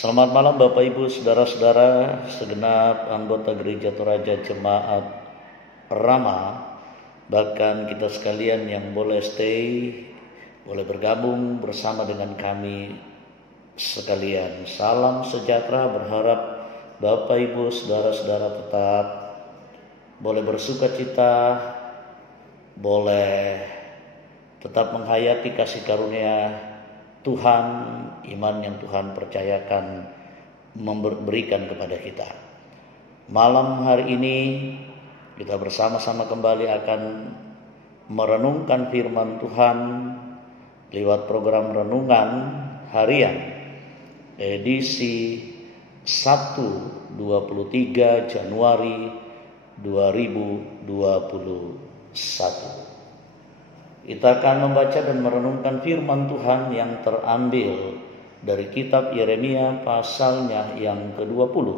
Selamat malam Bapak Ibu, saudara-saudara, segenap anggota Gereja Toraja Jemaat Rama, bahkan kita sekalian yang boleh stay, boleh bergabung bersama dengan kami sekalian. Salam sejahtera, berharap Bapak Ibu, saudara-saudara tetap boleh bersuka cita, boleh tetap menghayati kasih karunia Tuhan, iman yang Tuhan percayakan memberikan kepada kita. Malam hari ini kita bersama-sama kembali akan merenungkan firman Tuhan lewat program renungan harian edisi 23 Januari 2021. Kita akan membaca dan merenungkan firman Tuhan yang terambil dari kitab Yeremia pasalnya yang ke-20,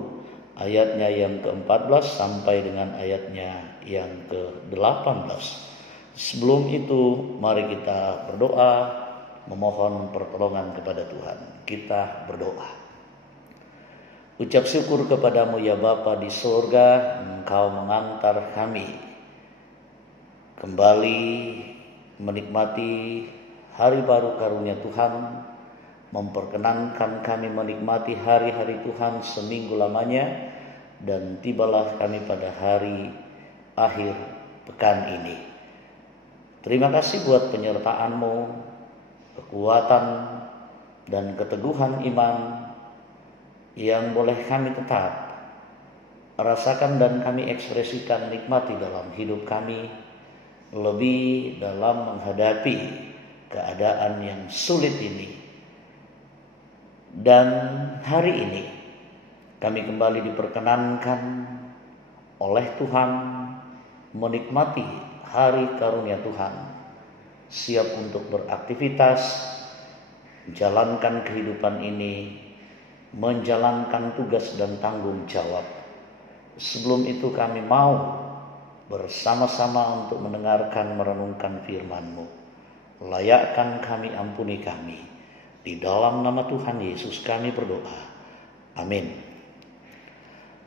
ayatnya yang ke-14 sampai dengan ayatnya yang ke-18. Sebelum itu, mari kita berdoa, memohon pertolongan kepada Tuhan. Kita berdoa. Ucap syukur kepadamu ya Bapa di surga, Engkau mengantar kami kembali menikmati hari baru karunia Tuhan, memperkenankan kami menikmati hari-hari Tuhan seminggu lamanya, dan tibalah kami pada hari akhir pekan ini. Terima kasih buat penyertaan-Mu, kekuatan dan keteguhan iman yang boleh kami tetap rasakan dan kami ekspresikan nikmati dalam hidup kami, lebih dalam menghadapi keadaan yang sulit ini. Dan hari ini kami kembali diperkenankan oleh Tuhan menikmati hari karunia Tuhan, siap untuk beraktivitas, menjalankan kehidupan ini, menjalankan tugas dan tanggung jawab. Sebelum itu kami mau bersama-sama untuk mendengarkan merenungkan firman-Mu. Layakkan kami, ampuni kami. Di dalam nama Tuhan Yesus kami berdoa. Amin.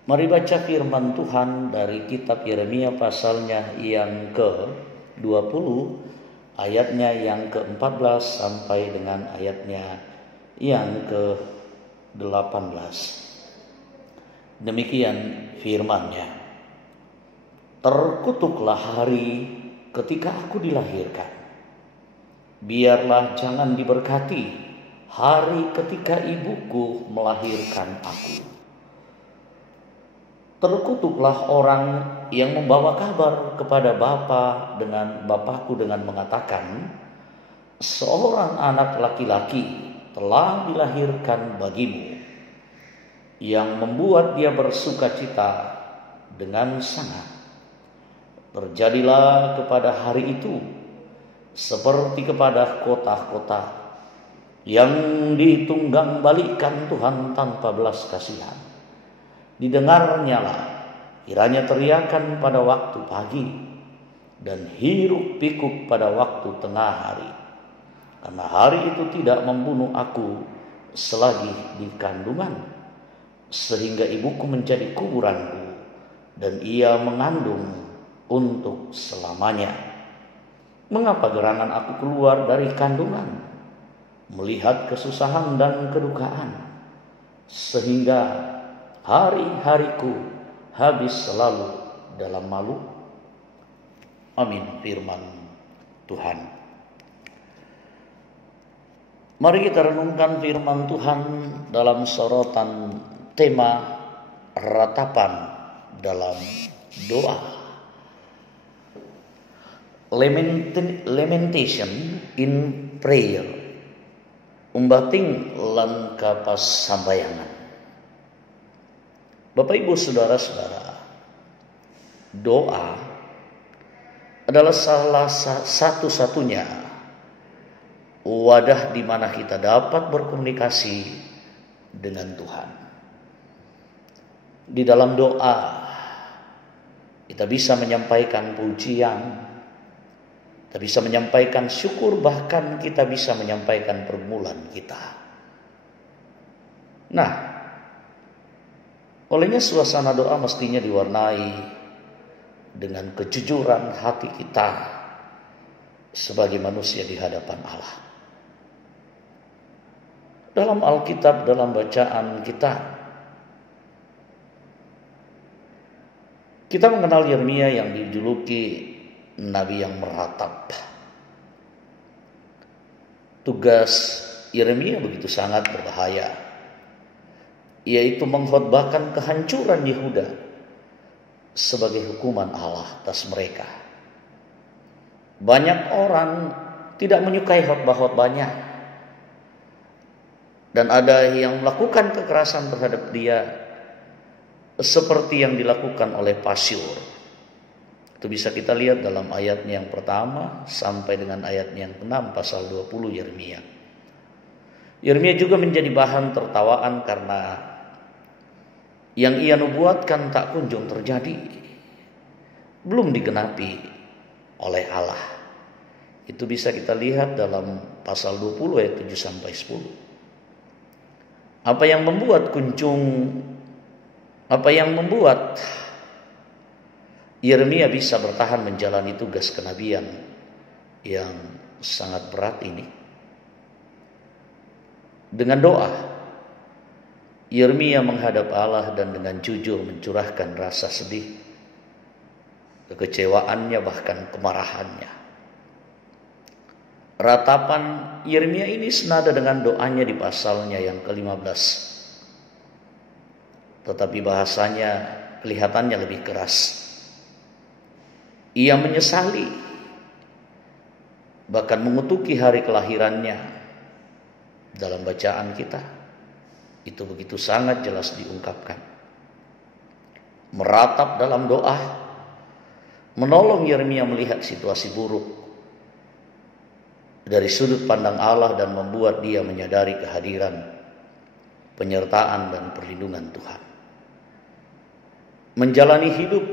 Mari baca firman Tuhan dari kitab Yeremia pasalnya yang ke-20, ayatnya yang ke-14 sampai dengan ayatnya yang ke-18. Demikian firman-Nya. Terkutuklah hari ketika aku dilahirkan. Biarlah jangan diberkati hari ketika ibuku melahirkan aku. Terkutuklah orang yang membawa kabar kepada bapakku dengan mengatakan, seorang anak laki-laki telah dilahirkan bagimu, yang membuat dia bersuka cita dengan sangat. Terjadilah kepada hari itu seperti kepada kota-kota yang ditunggang balikan Tuhan tanpa belas kasihan. Didengarnyalah kiranya teriakan pada waktu pagi dan hiruk pikuk pada waktu tengah hari. Karena hari itu tidak membunuh aku selagi di kandungan, sehingga ibuku menjadi kuburanku dan ia mengandung untuk selamanya. Mengapa gerangan aku keluar dari kandungan, melihat kesusahan dan kedukaan, sehingga hari-hariku habis selalu dalam malu? Amin. Firman Tuhan. Mari kita renungkan firman Tuhan dalam sorotan tema ratapan dalam doa. Lamentation in prayer. Umbating lan kapas sambayangan. Bapak Ibu saudara-saudara, doa adalah salah satu-satunya wadah di mana kita dapat berkomunikasi dengan Tuhan. Di dalam doa kita bisa menyampaikan pujian, kita bisa menyampaikan syukur, bahkan kita bisa menyampaikan pergumulan kita. Nah, olehnya suasana doa mestinya diwarnai dengan kejujuran hati kita sebagai manusia di hadapan Allah. Dalam Alkitab, dalam bacaan kita mengenal Yeremia yang dijuluki nabi yang meratap. Tugas Yeremia begitu sangat berbahaya, yaitu mengkhotbahkan kehancuran Yehuda sebagai hukuman Allah atas mereka. Banyak orang tidak menyukai khotbah-khotbahnya, dan ada yang melakukan kekerasan terhadap dia seperti yang dilakukan oleh Pasyur. Itu bisa kita lihat dalam ayatnya yang pertama sampai dengan ayatnya yang ke-6 pasal 20 Yeremia. Yeremia juga menjadi bahan tertawaan karena yang ia nubuatkan tak kunjung terjadi, belum digenapi oleh Allah. Itu bisa kita lihat dalam pasal 20 ayat 7 sampai 10. Apa yang membuat Yeremia bisa bertahan menjalani tugas kenabian yang sangat berat ini? Dengan doa, Yeremia menghadap Allah dan dengan jujur mencurahkan rasa sedih, kekecewaannya, bahkan kemarahannya. Ratapan Yeremia ini senada dengan doanya di pasalnya yang ke-15. Tetapi bahasanya kelihatannya lebih keras. Ia menyesali, bahkan mengutuki hari kelahirannya. Dalam bacaan kita, itu begitu sangat jelas diungkapkan. Meratap dalam doa, menolong Yeremia melihat situasi buruk dari sudut pandang Allah dan membuat dia menyadari kehadiran, penyertaan dan perlindungan Tuhan. Menjalani hidup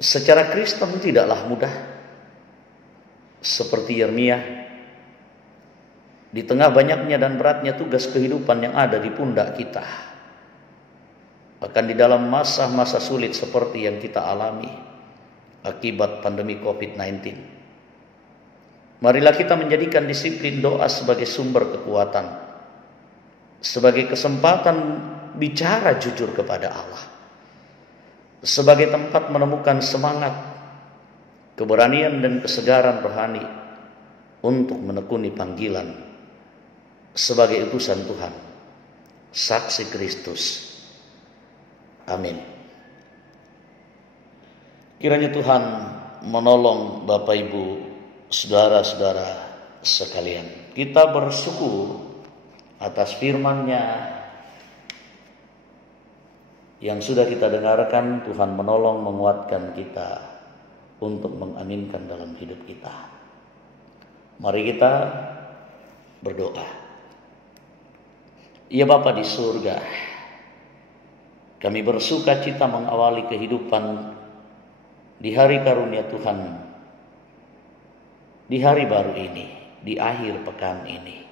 secara Kristen tidaklah mudah. Seperti Yeremia, di tengah banyaknya dan beratnya tugas kehidupan yang ada di pundak kita, bahkan di dalam masa-masa sulit seperti yang kita alami akibat pandemi COVID-19, marilah kita menjadikan disiplin doa sebagai sumber kekuatan, sebagai kesempatan bicara jujur kepada Allah, sebagai tempat menemukan semangat, keberanian dan kesegaran rohani untuk menekuni panggilan sebagai utusan Tuhan, saksi Kristus. Amin. Kiranya Tuhan menolong Bapak Ibu, saudara-saudara sekalian. Kita bersyukur atas firman-Nya yang sudah kita dengarkan. Tuhan menolong, menguatkan kita untuk mengaminkan dalam hidup kita. Mari kita berdoa. Ya Bapa di surga, kami bersuka cita mengawali kehidupan di hari karunia Tuhan, di hari baru ini, di akhir pekan ini,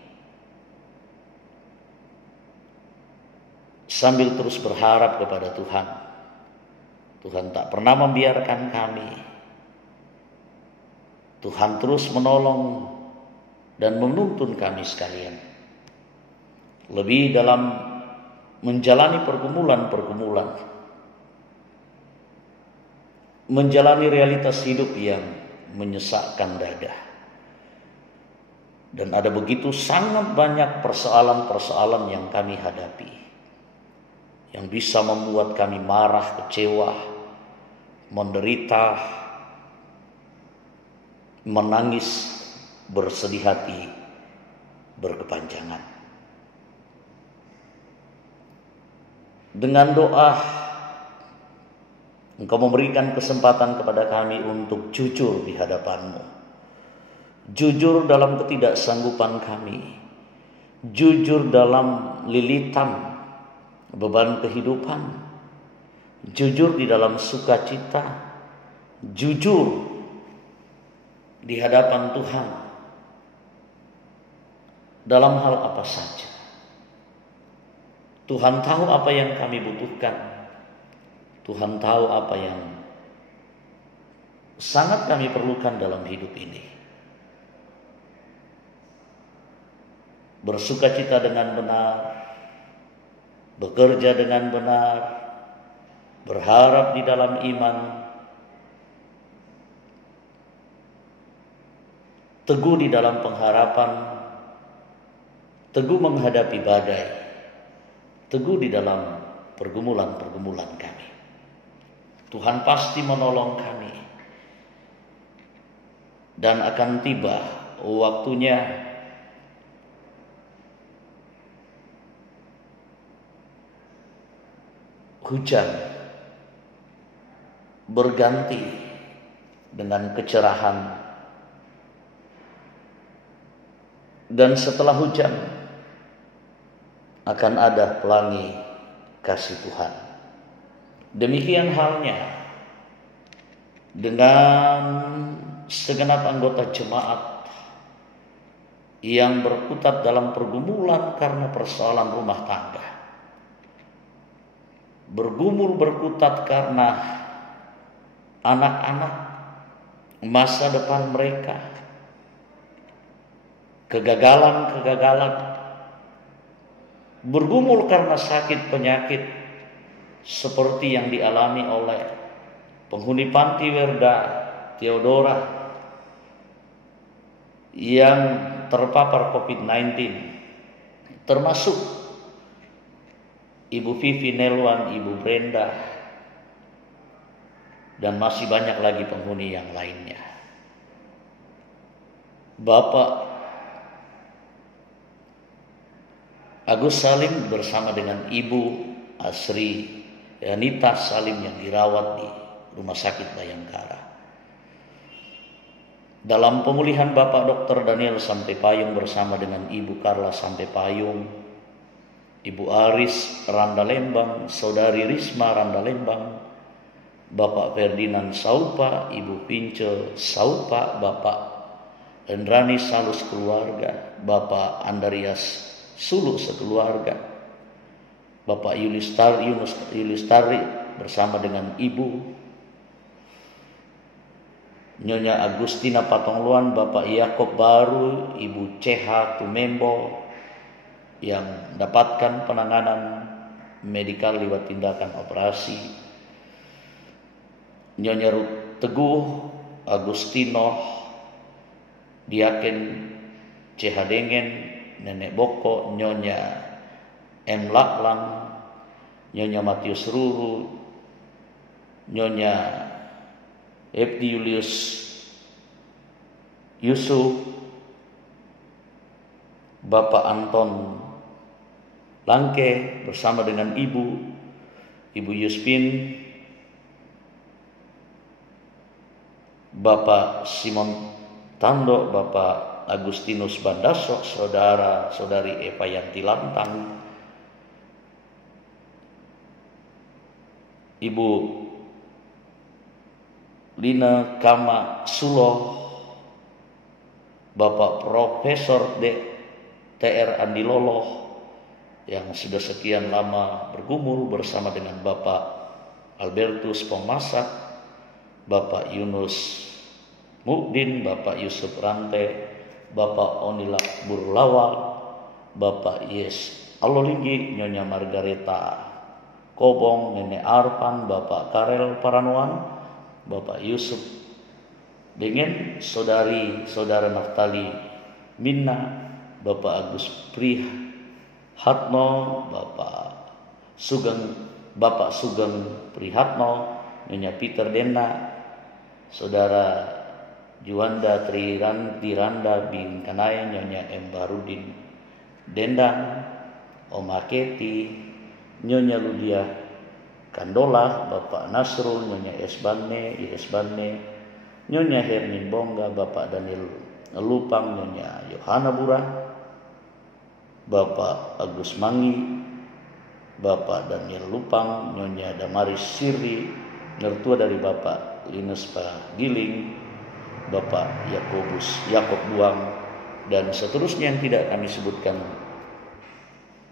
sambil terus berharap kepada Tuhan. Tuhan tak pernah membiarkan kami. Tuhan terus menolong dan menuntun kami sekalian, lebih dalam menjalani pergumulan-pergumulan, menjalani realitas hidup yang menyesakkan dada. Dan ada begitu sangat banyak persoalan-persoalan yang kami hadapi, yang bisa membuat kami marah, kecewa, menderita, menangis, bersedih hati, berkepanjangan. Dengan doa, Engkau memberikan kesempatan kepada kami untuk jujur di hadapan-Mu. Jujur dalam ketidaksanggupan kami. Jujur dalam lilitan beban kehidupan. Jujur di dalam sukacita. Jujur di hadapan Tuhan dalam hal apa saja. Tuhan tahu apa yang kami butuhkan. Tuhan tahu apa yang sangat kami perlukan dalam hidup ini. Bersukacita dengan benar, bekerja dengan benar, berharap di dalam iman, teguh di dalam pengharapan, teguh menghadapi badai, teguh di dalam pergumulan-pergumulan kami. Tuhan pasti menolong kami. Dan akan tiba waktunya hujan berganti dengan kecerahan. Dan setelah hujan akan ada pelangi kasih Tuhan. Demikian halnya dengan segenap anggota jemaat yang berkutat dalam pergumulan karena persoalan rumah tangga. Bergumul berkutat karena anak-anak, masa depan mereka, kegagalan-kegagalan, bergumul karena sakit penyakit seperti yang dialami oleh penghuni panti Werda Theodora yang terpapar COVID-19, termasuk Ibu Vivi Nelwan, Ibu Brenda, dan masih banyak lagi penghuni yang lainnya. Bapak Agus Salim bersama dengan Ibu Asri Yanita Salim yang dirawat di Rumah Sakit Bayangkara. Dalam pemulihan Bapak Dr. Daniel Sampepayung bersama dengan Ibu Karla Sampepayung, Ibu Aris Randa Lembang, Saudari Risma Randa Lembang, Bapak Ferdinand Saupa, Ibu Pince Saupa, Bapak Endrani Salus keluarga, Bapak Andarias Sulu sekeluarga, Bapak Yulistari bersama dengan Ibu Nyonya Agustina Patongluan, Bapak Yakob Baru, Ibu Ceha Tumembo yang mendapatkan penanganan medikal lewat tindakan operasi, Nyonya Teguh Agustino, Diaken Ceha Dengen, Nenek Boko, Nyonya M. Laklang, Nyonya Matius Ruru, Nyonya Ebdi Julius Yusuf, Bapak Anton Langke bersama dengan Ibu Yuspin, Bapak Simon Tando, Bapak Agustinus Bandasok, Saudari Eva Yanti Lantang, Ibu Lina Kama Sulo, Bapak Profesor Dr. Andi Loloh yang sudah sekian lama bergumul bersama dengan Bapak Albertus Pemasak, Bapak Yunus Mukdin, Bapak Yusuf Rante, Bapak Onila Burlawal, Bapak Yes Alolinggi, Nyonya Margareta Kobong, Nenek Arpan, Bapak Karel Paranuan, Bapak Yusuf dengan Saudara Naftali Minna, Bapak Agus Prihatno, Bapak Sugeng Prihatno, Nyonya Peter Dena, Saudara Juanda Tiranda bin Kanaya, Nyonya M. Barudin Dendang, Oma Keti, Nyonya Ludia Kandola, Bapak Nasrul, Nyonya Esbane, Nyonya Hermin Bongga, Bapak Daniel Lupang, Nyonya Yohana Bura, Bapak Agus Mangi, Bapak Daniel Lupang, Nyonya Damaris Siri, mertua dari Bapak Linus Giling, Bapak Yakob Buang, dan seterusnya yang tidak kami sebutkan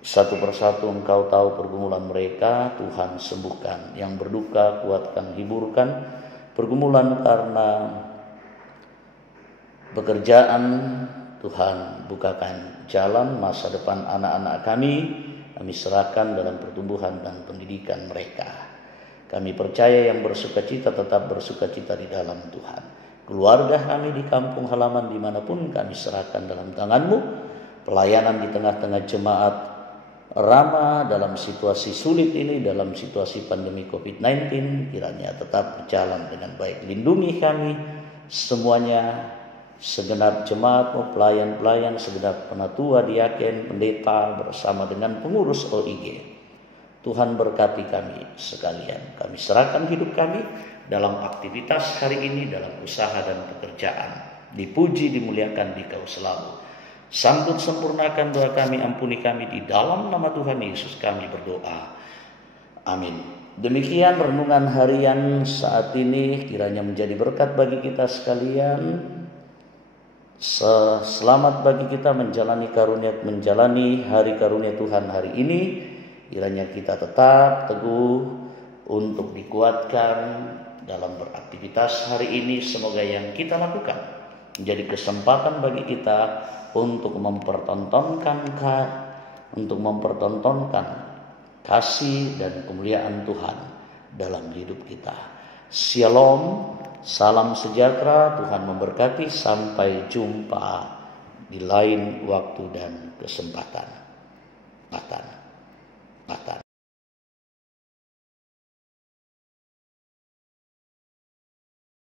Satu persatu Engkau tahu pergumulan mereka, Tuhan sembuhkan. Yang berduka kuatkan, hiburkan. Pergumulan karena pekerjaan, Tuhan bukakan jalan masa depan anak-anak kami serahkan dalam pertumbuhan dan pendidikan mereka. Kami percaya yang bersukacita tetap bersukacita di dalam Tuhan. Keluarga kami di kampung halaman dimanapun kami serahkan dalam tangan-Mu. Pelayanan di tengah-tengah jemaat Rama dalam situasi sulit ini, dalam situasi pandemi COVID-19, kiranya tetap berjalan dengan baik. Lindungi kami semuanya, segenap jemaat-Mu, pelayan-pelayan, segenap penatua, diaken, pendeta bersama dengan pengurus OIG. Tuhan berkati kami sekalian. Kami serahkan hidup kami dalam aktivitas hari ini, dalam usaha dan pekerjaan. Dipuji, dimuliakan Dikau selalu. Sambut sempurnakan doa kami, ampuni kami di dalam nama Tuhan Yesus kami berdoa. Amin. Demikian renungan harian saat ini, kiranya menjadi berkat bagi kita sekalian. Selamat bagi kita menjalani hari karunia Tuhan hari ini. Kiranya kita tetap teguh untuk dikuatkan dalam beraktivitas hari ini. Semoga yang kita lakukan menjadi kesempatan bagi kita untuk mempertontonkan kasih dan kemuliaan Tuhan dalam hidup kita. Shalom, salam sejahtera, Tuhan memberkati. Sampai jumpa di lain waktu dan kesempatan.